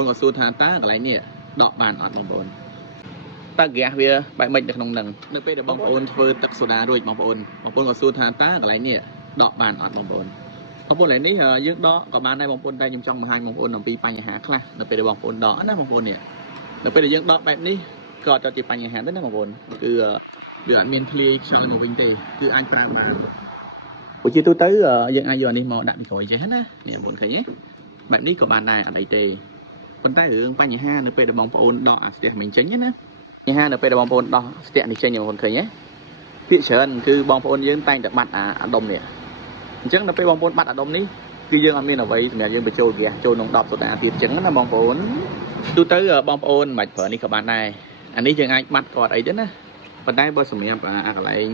ប្អូនក៏សួរថាតើកន្លែងនេះដកបានអត់បងប្អូនតើហ្គាសវាបែបម៉េចនៅក្នុងនឹងនៅពេលដែលបងប្អូនធ្វើទឹកសូដារួចបងប្អូនក៏សួរថាតើកន្លែងនេះដកបានអត់បងប្អូនកន្លែងនេះយើងដកក៏បានដែរបងប្អូនតែខ្ញុំចង់បង្ហាញបងប្អូនអំពីបញ្ហាខ្លះនៅពេលដែលបងប្អូនដកណាបងប្អូននេះនៅពេលដែលយើងដកបែបនេះក៏អត់ជាបញ្ហាទេណាបងប្អូនគឺវាអត់មានធ្លាយខ្យល់មកវិញទេគឺអាចប្រើបានជាទូទៅយើងអាចយកអានេះមកដាក់ពីក្រោយចេះណានេះបងប្អូនឃើញទេបែបនេះក៏បានដែរអត់អីទេប៉ុន្តែរឿងបញ្ហានៅពេលដែលបងប្អូនដកអាស្ទះមិញចេញណាបញ្ហានៅពេលដែលបងប្អូនដោះស្ទាក់នេះចេញបងប្អូនឃើញទេពាក្យច្រើនគឺបងប្អូនយើងតែងតែបាត់អាដុំនេះអញ្ចឹងនៅពេលបងប្អូនបាត់អាដុំនេះគឺយើងអត់មានអ្វីសម្រាប់យើងបញ្ចូលហ្គាសចូលក្នុង10សូដាទៀតអញ្ចឹងណាបងប្អូនទូទៅបងប្អូនមិនប្រើនេះក៏បានដែរអានេះយើងអាចបាត់ក៏អត់អីទេណាប៉ុន្តែបើសម្រាប់អាកន្លែង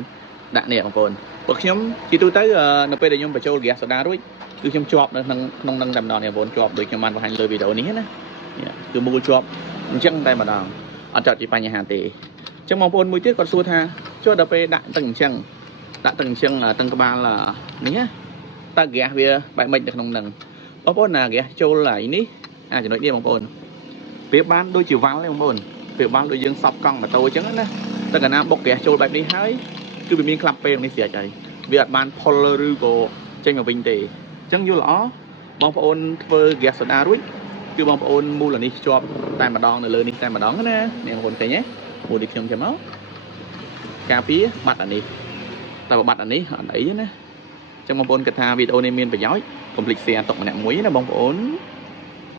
ដាក់នេះបងប្អូនពួកខ្ញុំជាទូទៅនៅពេលដែលខ្ញុំបញ្ចូលហ្គាសសូដារួចគឺខ្ញុំជាប់នៅក្នុងនឹងតែម្ដងនេះបងប្អូនជាប់ដូចខ្ញុំបានបង្ហាញលើវីដេអូនេះណាគឺមូលជាប់អញ្ចឹងតែម្ដងអត់ចោតជាបញ្ហាទេអញ្ចឹងបងប្អូនមួយទៀតគាត់សួរថាចុះដល់ពេលដាក់ទឹកអញ្ចឹងតឹងក្បាលនេះណាតើហ្គាសវាបែបម៉េចនៅក្នុងនឹងបងប្អូនណាហ្គាសចូលហើយនេះចំណុចនេះបងប្អូនវាបានដូចជាវ៉ាល់ទេបងប្អូនវាបានដូចយើងសប់កង់ម៉ូតូអញ្ចឹងណាតែកាលណាបុកហ្គាសចូលបែបនេះហើយគឺវាមានក្លាប់ពេលនេះស្រាច់ហើយវាអត់បានផុលឬក៏ចេញមកវិញទេអញ្ចឹងយល់ល្អបងប្អូនធ្វើហ្គាសសូដារួចគឺបងប្អូនមូលនេះជាប់តែម្ដងនៅលើនេះតែម្ដងណានេះបងប្អូនឃើញទេមូលនេះខ្ញុំចាំមកការពារបាត់អានេះតែបាត់អានេះអត់អីណាអញ្ចឹងបងប្អូនគិតថាវីដេអូនេះមានប្រយោជន៍កុំភ្លេច share ទុកម្នាក់មួយណាបងប្អូន